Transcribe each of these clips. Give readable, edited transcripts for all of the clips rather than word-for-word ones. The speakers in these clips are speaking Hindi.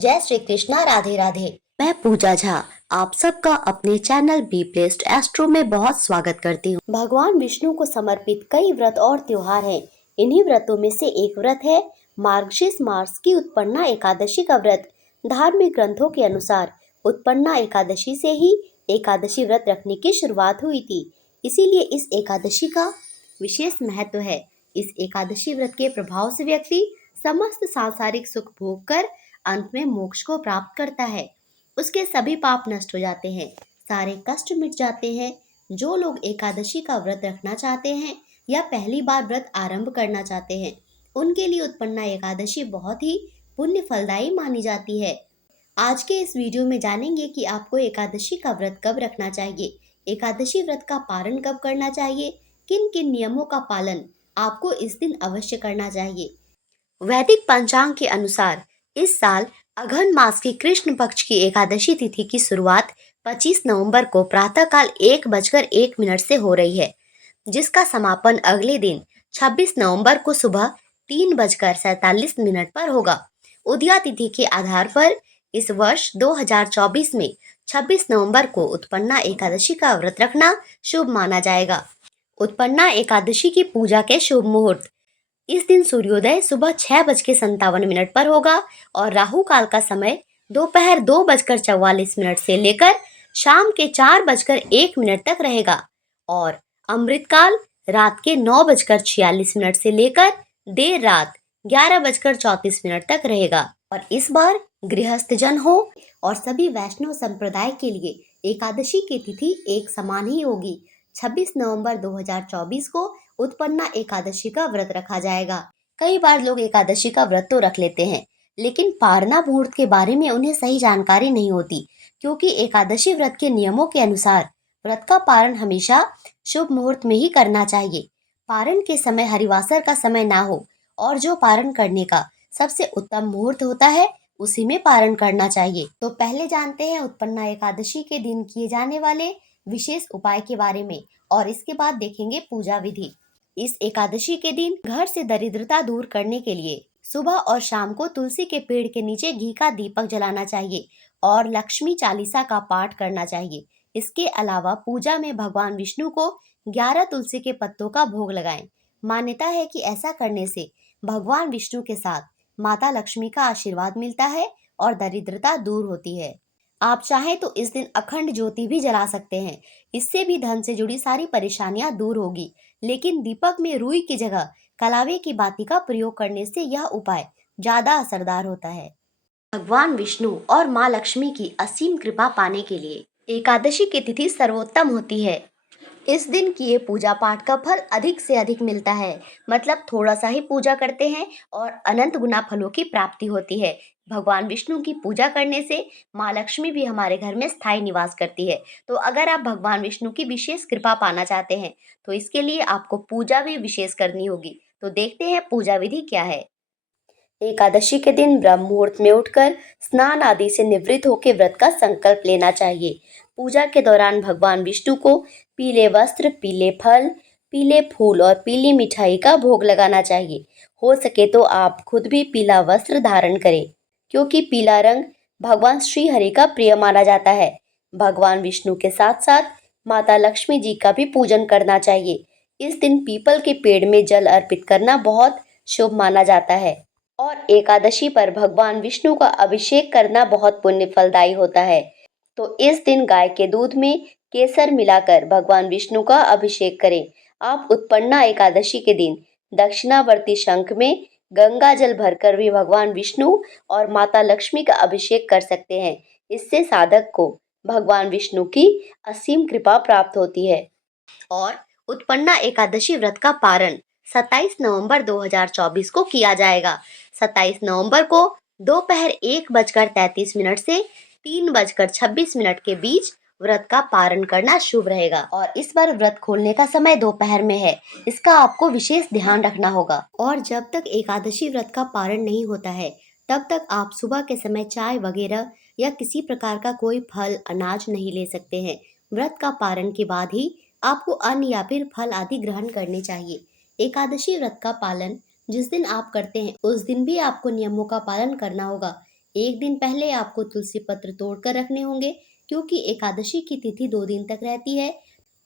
जय श्री कृष्णा। राधे राधे। मैं पूजा झा आप सबका अपने चैनल बी प्लेस्ड एस्ट्रो में बहुत स्वागत करती हूँ। भगवान विष्णु को समर्पित कई व्रत और त्योहार हैं। इन्हीं व्रतों में से एक व्रत है मार्गशीर्ष मास की उत्पन्ना एकादशी का व्रत। धार्मिक ग्रंथों के अनुसार उत्पन्ना एकादशी से ही एकादशी व्रत रखने की शुरुआत हुई थी, इसीलिए इस एकादशी का विशेष महत्व है। इस एकादशी व्रत के प्रभाव से व्यक्ति समस्त सांसारिक सुख भोग कर अंत में मोक्ष को प्राप्त करता है। उसके सभी पाप नष्ट हो जाते हैं, सारे कष्ट मिट जाते हैं। जो लोग एकादशी का व्रत रखना चाहते हैं या पहली बार व्रत आरंभ करना चाहते हैं, उनके लिए उत्पन्ना एकादशी बहुत ही पुण्य फलदायी मानी जाती है। आज के इस वीडियो में जानेंगे कि आपको एकादशी का व्रत कब रखना चाहिए, एकादशी व्रत का पारण कब करना चाहिए, किन किन नियमों का पालन आपको इस दिन अवश्य करना चाहिए। वैदिक पंचांग के अनुसार इस साल अघन मास की कृष्ण पक्ष की एकादशी तिथि की शुरुआत 25 नवंबर को प्रातःकाल 1:01 से हो रही है, जिसका समापन अगले दिन 26 नवंबर को सुबह 3:47 पर होगा। उदया तिथि के आधार पर इस वर्ष 2024 में 26 नवंबर को उत्पन्ना एकादशी का व्रत रखना शुभ माना जाएगा। उत्पन्ना एकादशी की पूजा के शुभ मुहूर्त। इस दिन सूर्योदय सुबह 6:57 पर होगा और राहु काल का समय दोपहर 2:44 से लेकर शाम के 4:01 तक रहेगा और अमृतकाल रात के 9:46 से लेकर देर रात 11:34 तक रहेगा। और इस बार गृहस्थ जन हो और सभी वैष्णव संप्रदाय के लिए एकादशी की तिथि एक समान ही होगी। 26 नवंबर 2024 को उत्पन्ना एकादशी का व्रत रखा जाएगा। कई बार लोग एकादशी का व्रत तो रख लेते हैं, लेकिन पारना मुहूर्त के बारे में उन्हें सही जानकारी नहीं होती, क्योंकि एकादशी व्रत के नियमों के अनुसार व्रत का पारण हमेशा शुभ मुहूर्त में ही करना चाहिए। पारण के समय हरिवासर का समय ना हो और जो पारण करने का सबसे उत्तम मुहूर्त होता है उसी में पारण करना चाहिए। तो पहले जानते हैं उत्पन्ना एकादशी के दिन किए जाने वाले विशेष उपाय के बारे में और इसके बाद देखेंगे पूजा विधि। इस एकादशी के दिन घर से दरिद्रता दूर करने के लिए सुबह और शाम को तुलसी के पेड़ के नीचे घी का दीपक जलाना चाहिए और लक्ष्मी चालीसा का पाठ करना चाहिए। इसके अलावा पूजा में भगवान विष्णु को 11 तुलसी के पत्तों का भोग लगाएं। मान्यता है कि ऐसा करने से भगवान विष्णु के साथ माता लक्ष्मी का आशीर्वाद मिलता है और दरिद्रता दूर होती है। आप चाहें तो इस दिन अखंड ज्योति भी जला सकते हैं, इससे भी धन से जुड़ी सारी परेशानियां दूर होगी। लेकिन दीपक में रुई की जगह कलावे की बाती का प्रयोग करने से यह उपाय ज्यादा असरदार होता है। भगवान विष्णु और माँ लक्ष्मी की असीम कृपा पाने के लिए एकादशी की तिथि सर्वोत्तम होती है। इस दिन किए पूजा पाठ का फल अधिक से अधिक मिलता है, मतलब थोड़ा सा ही पूजा करते हैं और अनंत गुना फलों की प्राप्ति होती है। भगवान विष्णु की पूजा करने से माँ लक्ष्मी भी हमारे घर में स्थायी निवास करती है। तो अगर आप भगवान विष्णु की विशेष कृपा पाना चाहते हैं तो इसके लिए आपको पूजा भी विशेष करनी होगी। तो देखते हैं पूजा विधि क्या है। एकादशी के दिन ब्रह्म मुहूर्त में उठकर स्नान आदि से निवृत्त होकर व्रत का संकल्प लेना चाहिए। पूजा के दौरान भगवान विष्णु को पीले वस्त्र, पीले फल, पीले फूल और पीली मिठाई का भोग लगाना चाहिए। हो सके तो आप खुद भी पीला वस्त्र धारण करें, क्योंकि पीला रंग भगवान श्री हरि का प्रिय माना जाता है। भगवान विष्णु के साथ साथ माता लक्ष्मी जी का भी पूजन करना चाहिए। इस दिन पीपल के पेड़ में जल अर्पित करना बहुत शुभ माना जाता है और एकादशी पर भगवान विष्णु का अभिषेक करना बहुत पुण्य फलदायी होता है। तो इस दिन गाय के दूध में केसर मिलाकर भगवान विष्णु का अभिषेक करें। आप उत्पन्ना एकादशी के दिन दक्षिणावर्ती शंख में गंगा जल भरकर भी भगवान विष्णु और माता लक्ष्मी का अभिषेक कर सकते हैं। इससे साधक को भगवान विष्णु की असीम कृपा प्राप्त होती है। और उत्पन्ना एकादशी व्रत का पारण 27 नवंबर 2024 को किया जाएगा। 27 नवंबर को दोपहर 1:33 से 3:26 के बीच व्रत का पारण करना शुभ रहेगा और इस बार व्रत खोलने का समय दोपहर में है, इसका आपको विशेष ध्यान रखना होगा। और जब तक एकादशी व्रत का पारण नहीं होता है तब तक आप सुबह के समय चाय वगैरह या किसी प्रकार का कोई फल अनाज नहीं ले सकते हैं। व्रत का पारण के बाद ही आपको अन्न या फिर फल आदि ग्रहण करने चाहिए। एकादशी व्रत का पालन जिस दिन आप करते हैं उस दिन भी आपको नियमों का पालन करना होगा। एक दिन पहले आपको तुलसी पत्र तोड़कर रखने होंगे, क्योंकि एकादशी की तिथि 2 दिन तक रहती है।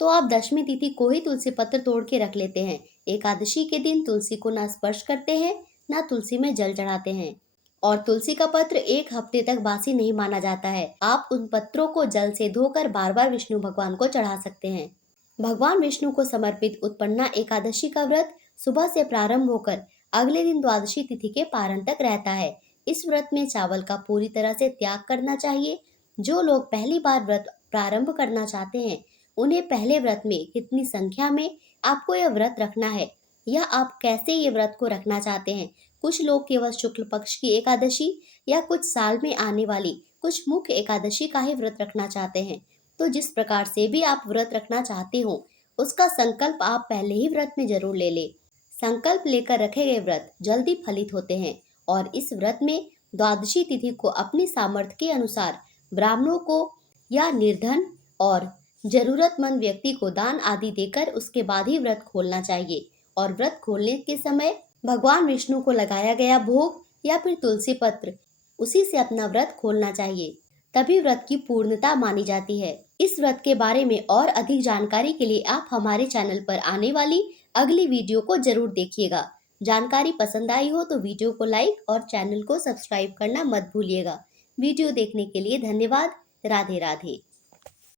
तो आप दशमी तिथि को ही तुलसी पत्र तोड़ के रख लेते हैं। एकादशी के दिन तुलसी को ना स्पर्श करते हैं, ना तुलसी में जल चढ़ाते हैं। और तुलसी का पत्र 1 हफ्ते तक बासी नहीं माना जाता है। आप उन पत्रों को जल से धोकर बार बार विष्णु भगवान को चढ़ा सकते हैं। भगवान विष्णु को समर्पित उत्पन्ना एकादशी का व्रत सुबह से प्रारंभ होकर अगले दिन द्वादशी तिथि के पारण तक रहता है। इस व्रत में चावल का पूरी तरह से त्याग करना चाहिए। जो लोग पहली बार व्रत प्रारंभ करना चाहते हैं, उन्हें पहले व्रत में कितनी संख्या में आपको यह व्रत रखना है, या आप कैसे ये व्रत को रखना चाहते हैं। कुछ लोग केवल शुक्ल पक्ष की एकादशी या कुछ साल में आने वाली कुछ मुख्य एकादशी का ही व्रत रखना चाहते हैं। तो जिस प्रकार से भी आप व्रत रखना चाहते हो, उसका संकल्प आप पहले ही व्रत में जरूर ले ले। संकल्प लेकर रखे गए व्रत जल्दी फलित होते हैं। और इस व्रत में द्वादशी तिथि को अपनी सामर्थ्य के अनुसार ब्राह्मणों को या निर्धन और जरूरतमंद व्यक्ति को दान आदि देकर उसके बाद ही व्रत खोलना चाहिए। और व्रत खोलने के समय भगवान विष्णु को लगाया गया भोग या फिर तुलसी पत्र, उसी से अपना व्रत खोलना चाहिए। तभी व्रत की पूर्णता मानी जाती है। इस व्रत के बारे में और अधिक जानकारी के लिए आप हमारे चैनल पर आने वाली अगली वीडियो को जरूर देखिएगा। जानकारी पसंद आई हो तो वीडियो को लाइक और चैनल को सब्सक्राइब करना मत भूलिएगा। वीडियो देखने के लिए धन्यवाद। राधे राधे।